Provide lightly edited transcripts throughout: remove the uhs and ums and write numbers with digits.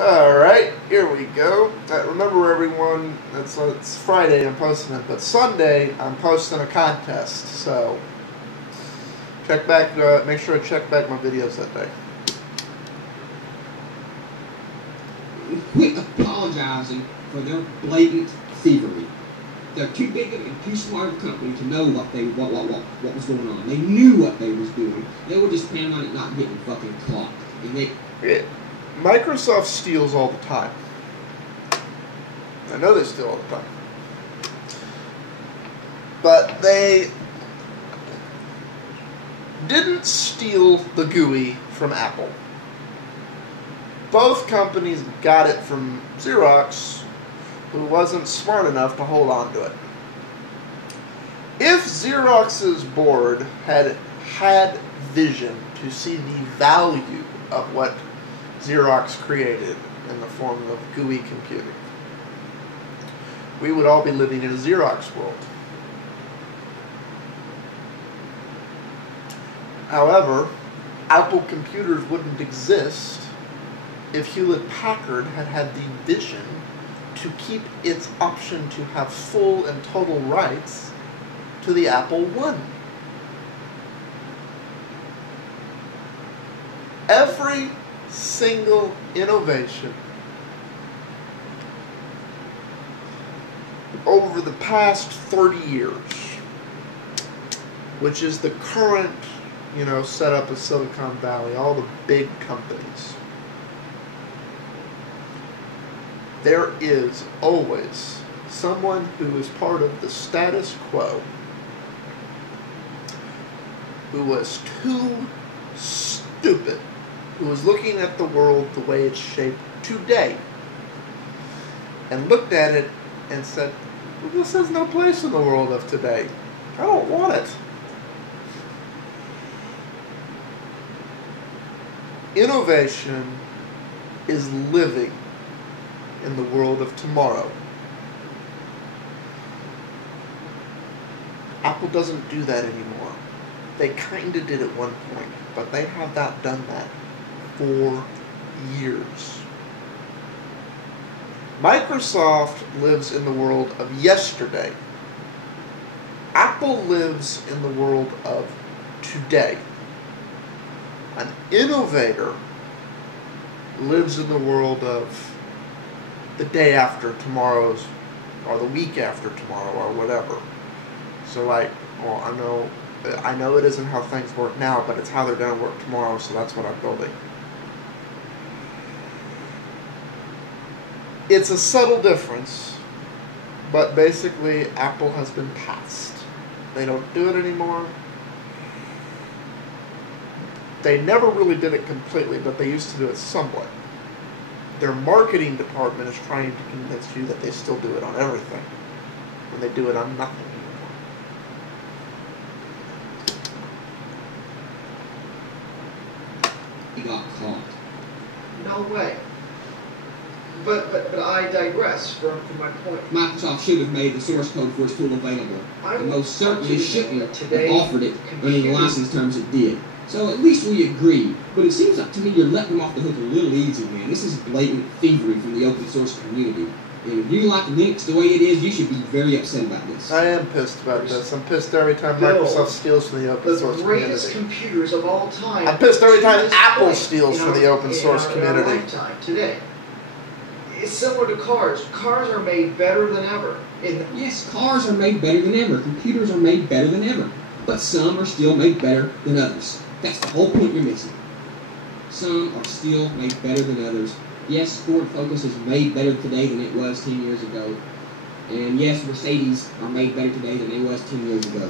Alright, here we go. Remember everyone, it's Friday I'm posting it, but Sunday I'm posting a contest, so check back, make sure to check back my videos that day. Quit apologizing for their blatant thievery. They're too big and too smart of a company to know what was going on. They knew what they was doing. They were just planning on it not getting fucking caught. And Microsoft steals all the time. I know they steal all the time. But they didn't steal the GUI from Apple. Both companies got it from Xerox, who wasn't smart enough to hold on to it. If Xerox's board had vision to see the value of what Xerox created in the form of GUI computing, we would all be living in a Xerox world. However, Apple computers wouldn't exist if Hewlett-Packard had had the vision to keep its option to have full and total rights to the Apple I. Every single innovation over the past 30 years, which is the current, setup of Silicon Valley, all the big companies, there is always someone who is part of the status quo who was too stupid, who was looking at the world the way it's shaped today and looked at it and said, well, this has no place in the world of today. I don't want it. Innovation is living in the world of tomorrow. Apple doesn't do that anymore. They kind of did at one point, but they have not done that for years. Microsoft lives in the world of yesterday. Apple lives in the world of today. An innovator lives in the world of the day after tomorrow's, or the week after tomorrow, or whatever. So like, well, I know it isn't how things work now, but it's how they're going to work tomorrow, so that's what I'm building. It's a subtle difference, but basically Apple has been passed. They don't do it anymore. They never really did it completely, but they used to do it somewhat. Their marketing department is trying to convince you that they still do it on everything, when they do it on nothing anymore. He got caught. No way. But I digress from my point. Microsoft should have made the source code for its tool available. And most certainly shouldn't have offered it under the license terms it did. So at least we agree. But it seems like to me you're letting them off the hook a little easy, man. This is blatant thievery from the open source community. And if you like Linux the way it is, you should be very upset about this. I am pissed about this. I'm pissed every time Microsoft steals from the open source community. The greatest computers of all time. I'm pissed every time Apple steals from the open source community. In our lifetime today. It's similar to cars. Cars are made better than ever. Yes, cars are made better than ever. Computers are made better than ever. But some are still made better than others. That's the whole point you're missing. Some are still made better than others. Yes, Ford Focus is made better today than it was 10 years ago. And yes, Mercedes are made better today than they was 10 years ago.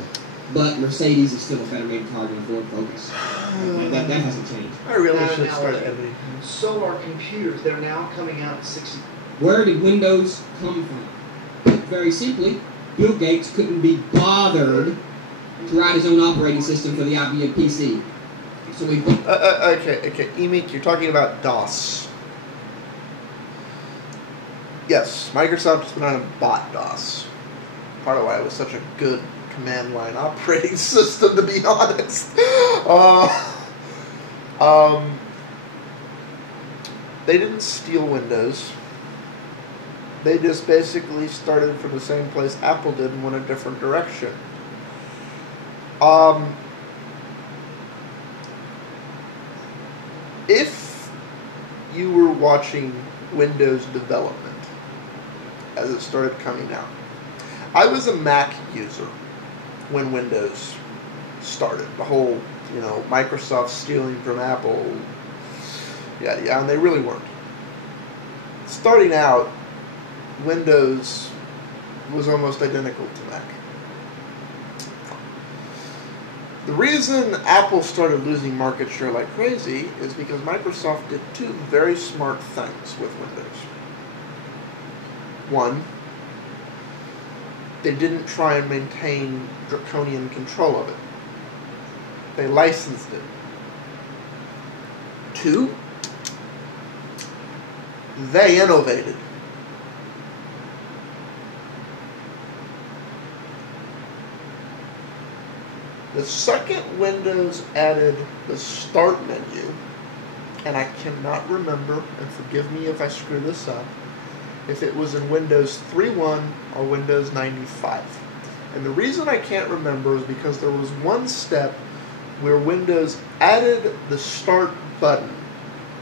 But Mercedes is still a better made car than Ford Focus. That hasn't changed. I really should start editing. So are computers. They're now coming out at 60. Where did Windows come from? Very simply, Bill Gates couldn't be bothered to write his own operating system for the IBM PC. So we... Okay, Emeek, you're talking about DOS. Yes, Microsoft has been on a bot DOS. Part of why it was such a good command line operating system, to be honest. They didn't steal Windows. They just basically started from the same place Apple did and went a different direction. If you were watching Windows development as it started coming out, I was a Mac user when Windows started. The whole, Microsoft stealing from Apple, and they really weren't. Starting out, Windows was almost identical to Mac. The reason Apple started losing market share like crazy is because Microsoft did two very smart things with Windows. One, they didn't try and maintain draconian control of it. They licensed it. Two, they innovated. The second Windows added the Start menu, and I cannot remember, and forgive me if I screw this up, if it was in Windows 3.1 or Windows 95. And the reason I can't remember is because there was one step where Windows added the Start button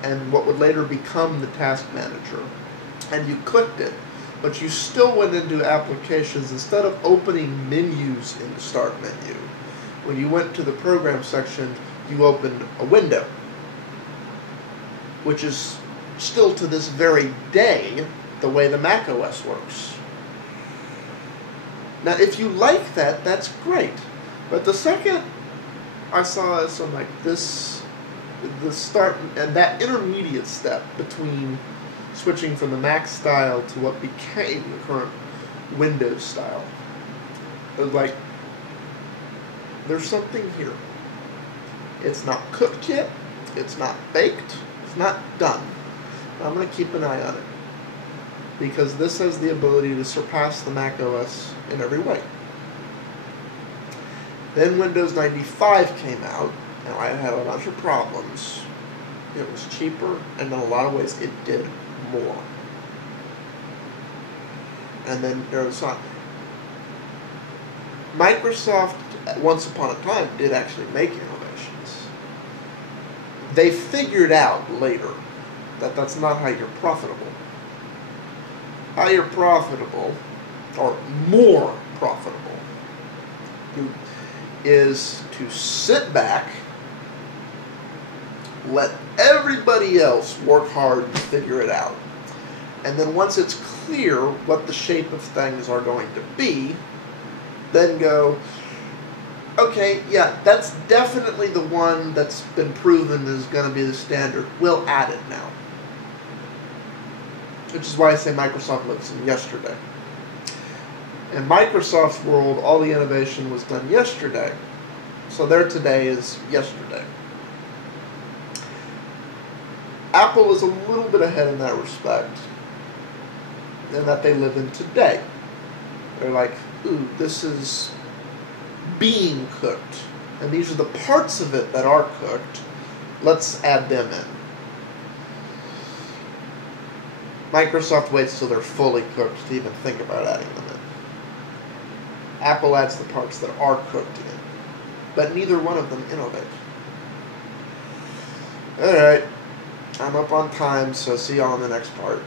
and what would later become the Task Manager, and you clicked it, but you still went into applications. Instead of opening menus in the Start menu, when you went to the program section, you opened a window, which is still to this very day the way the Mac OS works. Now, if you like that, that's great. But the second I saw something like this, the Start, and that intermediate step between switching from the Mac style to what became the current Windows style, it was like, there's something here. It's not cooked yet. It's not baked. It's not done. I'm going to keep an eye on it, because this has the ability to surpass the Mac OS in every way. Then Windows 95 came out, and I had a bunch of problems. It was cheaper, and in a lot of ways it did more. And then there was Microsoft, once upon a time, did actually make innovations. They figured out later that that's not how you're profitable. How you're profitable, or more profitable, is to sit back, let everybody else work hard to figure it out, and then once it's clear what the shape of things are going to be, then go, okay, yeah, that's definitely the one that's been proven is going to be the standard. We'll add it now. Which is why I say Microsoft lives in yesterday. In Microsoft's world, all the innovation was done yesterday. So their today is yesterday. Apple is a little bit ahead in that respect, in that they live in today. They're like, ooh, this is being cooked, and these are the parts of it that are cooked. Let's add them in. Microsoft waits till they're fully cooked to even think about adding them in. Apple adds the parts that are cooked in, but neither one of them innovate. Alright, I'm up on time, so see y'all in the next part.